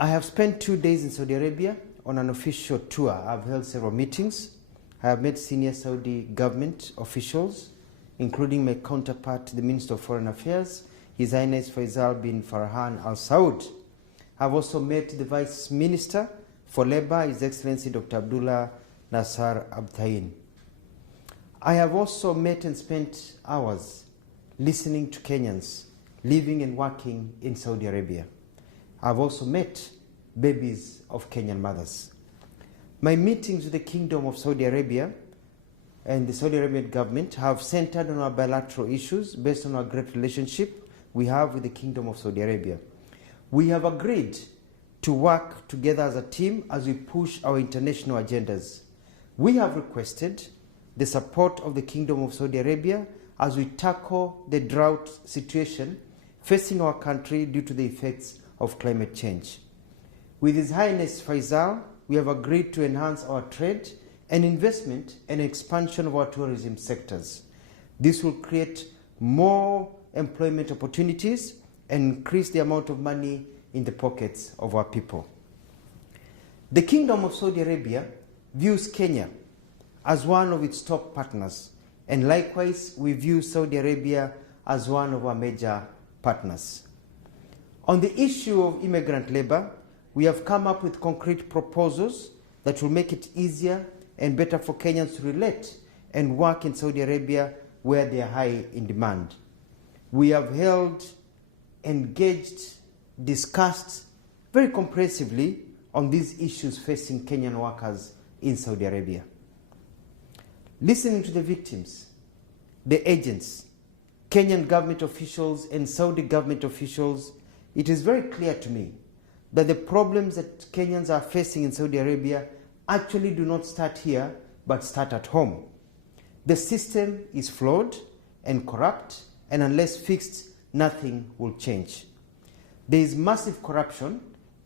I have spent 2 days in Saudi Arabia on an official tour. I've held several meetings. I have met senior Saudi government officials, including my counterpart, the Minister of Foreign Affairs, His Highness Faisal bin Farhan Al Saud. I've also met the Vice Minister for Labour, His Excellency Dr. Abdullah Nasser Abtain. I have also met and spent hours listening to Kenyans living and working in Saudi Arabia. I've also met babies of Kenyan mothers. My meetings with the Kingdom of Saudi Arabia and the Saudi Arabian government have centered on our bilateral issues based on our great relationship we have with the Kingdom of Saudi Arabia. We have agreed to work together as a team as we push our international agendas. We have requested the support of the Kingdom of Saudi Arabia as we tackle the drought situation facing our country due to the effects of climate change. With His Highness Faisal, we have agreed to enhance our trade and investment and expansion of our tourism sectors. This will create more employment opportunities and increase the amount of money in the pockets of our people. The Kingdom of Saudi Arabia views Kenya as one of its top partners, and likewise we view Saudi Arabia as one of our major partners. On the issue of immigrant labor, we have come up with concrete proposals that will make it easier and better for Kenyans to relate and work in Saudi Arabia where they are high in demand. We have held, engaged, discussed very comprehensively on these issues facing Kenyan workers in Saudi Arabia. Listening to the victims, the agents, Kenyan government officials and Saudi government officials, it is very clear to me that the problems that Kenyans are facing in Saudi Arabia actually do not start here, but start at home. The system is flawed and corrupt, and unless fixed, nothing will change. There is massive corruption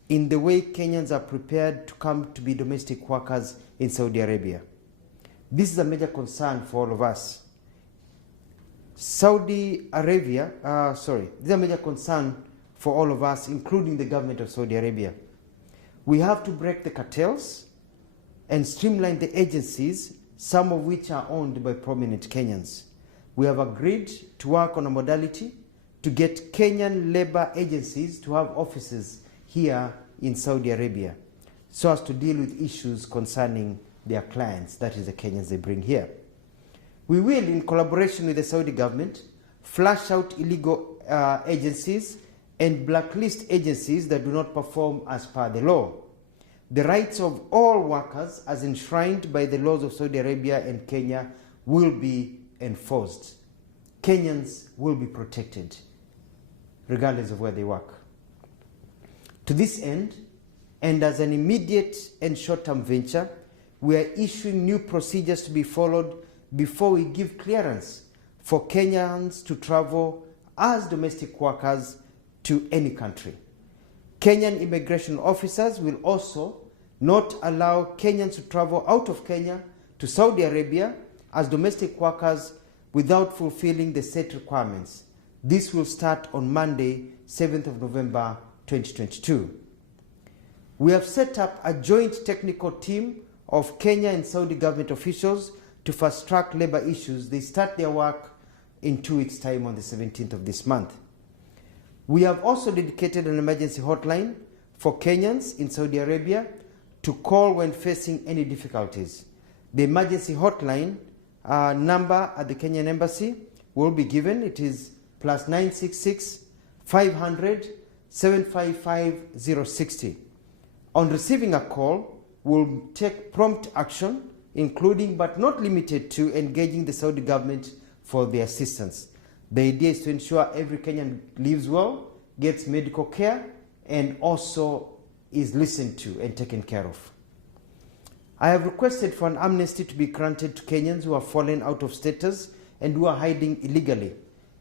in the way Kenyans are prepared to come to be domestic workers in Saudi Arabia. This is a major concern for all of us. This is a major concern for all of us, including the government of Saudi Arabia. We have to break the cartels and streamline the agencies, some of which are owned by prominent Kenyans. We have agreed to work on a modality to get Kenyan labor agencies to have offices here in Saudi Arabia so as to deal with issues concerning their clients, that is the Kenyans they bring here. We will, in collaboration with the Saudi government, flush out illegal agencies and blacklist agencies that do not perform as per the law. The rights of all workers, as enshrined by the laws of Saudi Arabia and Kenya, will be enforced. Kenyans will be protected, regardless of where they work. To this end, and as an immediate and short-term venture, we are issuing new procedures to be followed before we give clearance for Kenyans to travel as domestic workers to any country. Kenyan immigration officers will also not allow Kenyans to travel out of Kenya to Saudi Arabia as domestic workers without fulfilling the set requirements. This will start on Monday, 7th of November, 2022. We have set up a joint technical team of Kenya and Saudi government officials to fast-track labor issues. They start their work in 2 weeks' time on the 17th of this month. We have also dedicated an emergency hotline for Kenyans in Saudi Arabia to call when facing any difficulties. The emergency hotline number at the Kenyan Embassy will be given. It is +966 500 755 060. On receiving a call, we'll take prompt action, including but not limited to engaging the Saudi government for the assistance. The idea is to ensure every Kenyan lives well, gets medical care, and also is listened to and taken care of. I have requested for an amnesty to be granted to Kenyans who have fallen out of status and who are hiding illegally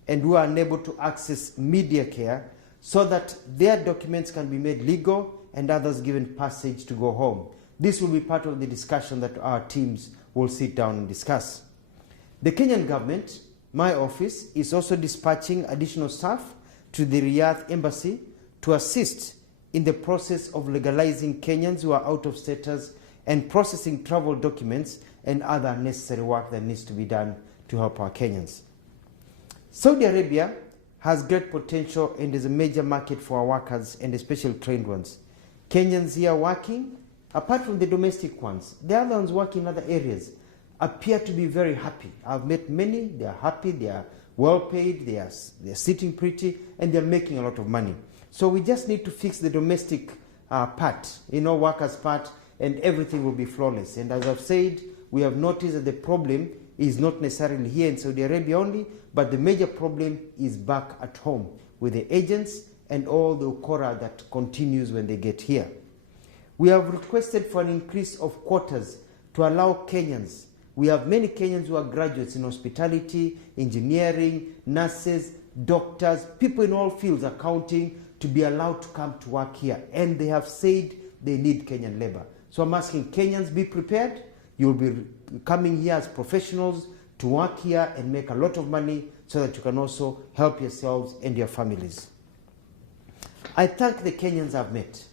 and who are unable to access media care so that their documents can be made legal and others given passage to go home. This will be part of the discussion that our teams will sit down and discuss. The Kenyan government, my office, is also dispatching additional staff to the Riyadh embassy to assist in the process of legalizing Kenyans who are out of status and processing travel documents and other necessary work that needs to be done to help our Kenyans. Saudi Arabia has great potential and is a major market for our workers, and especially trained ones. Kenyans here working, apart from the domestic ones, the other ones working in other areas, appear to be very happy. I've met many, they are happy, they are well paid, they're sitting pretty, and they're making a lot of money. So we just need to fix the domestic part, workers' part, and everything will be flawless. And as I've said, we have noticed that the problem is not necessarily here in Saudi Arabia only, but the major problem is back at home with the agents and all the ukora that continues when they get here. We have requested for an increase of quotas to allow Kenyans. We have many Kenyans who are graduates in hospitality, engineering, nurses, doctors, people in all fields, accounting, to be allowed to come to work here. And they have said they need Kenyan labor. So I'm asking Kenyans, be prepared. You'll be coming here as professionals to work here and make a lot of money so that you can also help yourselves and your families. I thank the Kenyans I've met.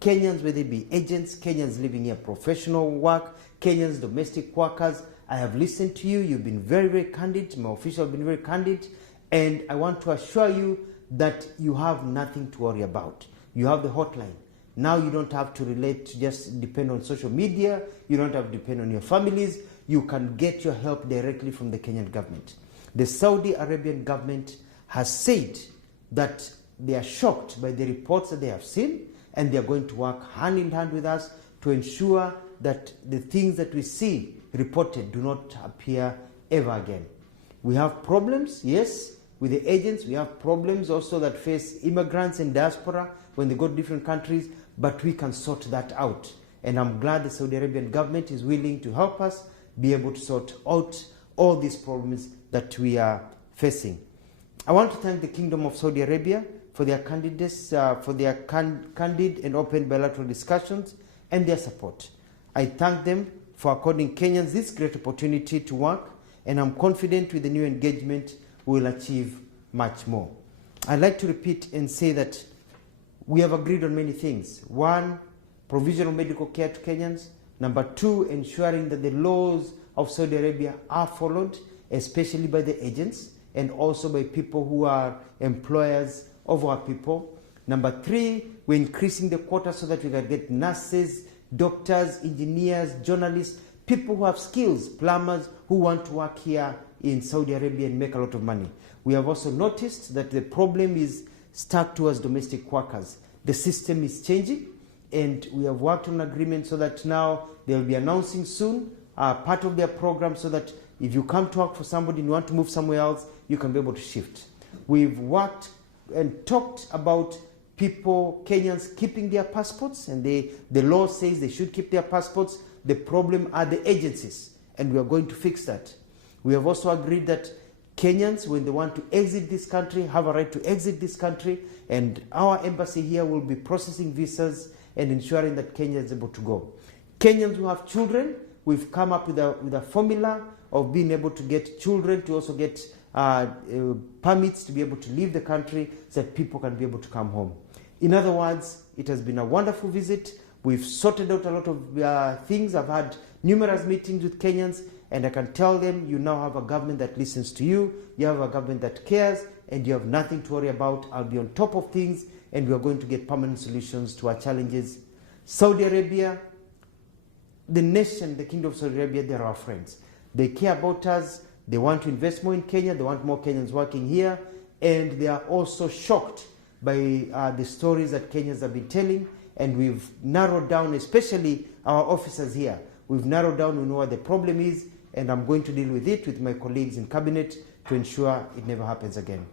Kenyans, whether they be agents, Kenyans living here, professional work, Kenyans, domestic workers. I have listened to you. You've been very, very candid. My officials have been very candid. And I want to assure you that you have nothing to worry about. You have the hotline. Now you don't have to relate to just depend on social media. You don't have to depend on your families. You can get your help directly from the Kenyan government. The Saudi Arabian government has said that they are shocked by the reports that they have seen, and they are going to work hand in hand with us to ensure that the things that we see reported do not appear ever again. We have problems, yes, with the agents. We have problems also that face immigrants and diaspora when they go to different countries, but we can sort that out. And I'm glad the Saudi Arabian government is willing to help us be able to sort out all these problems that we are facing. I want to thank the Kingdom of Saudi Arabia for their candidates, for their candid and open bilateral discussions and their support. I thank them for according Kenyans this great opportunity to work, and I'm confident with the new engagement we will achieve much more. I'd like to repeat and say that we have agreed on many things. One, provision of medical care to Kenyans. Number two, ensuring that the laws of Saudi Arabia are followed, especially by the agents and also by people who are employers of our people. Number three, we're increasing the quota so that we can get nurses, doctors, engineers, journalists, people who have skills, plumbers who want to work here in Saudi Arabia and make a lot of money. We have also noticed that the problem is stuck towards domestic workers. The system is changing, and we have worked on an agreement so that now they'll be announcing soon part of their program so that if you come to work for somebody and you want to move somewhere else, you can be able to shift. We've worked and talked about people, Kenyans, keeping their passports, and the law says they should keep their passports. The problem are the agencies, and we are going to fix that. We have also agreed that Kenyans, when they want to exit this country, have a right to exit this country, and our embassy here will be processing visas and ensuring that Kenya is able to go. Kenyans who have children, we've come up with a formula of being able to get children to also get permits to be able to leave the country so that people can be able to come home. In other words, it has been a wonderful visit. We've sorted out a lot of things. I've had numerous meetings with Kenyans, and I can tell them you now have a government that listens to you, you have a government that cares, and you have nothing to worry about. I'll be on top of things, and we are going to get permanent solutions to our challenges. Saudi Arabia, the nation, the Kingdom of Saudi Arabia, they're our friends. They care about us. They want to invest more in Kenya. They want more Kenyans working here. And they are also shocked by the stories that Kenyans have been telling. And we've narrowed down, especially our officers here. We've narrowed down, we know what the problem is, and I'm going to deal with it with my colleagues in cabinet to ensure it never happens again.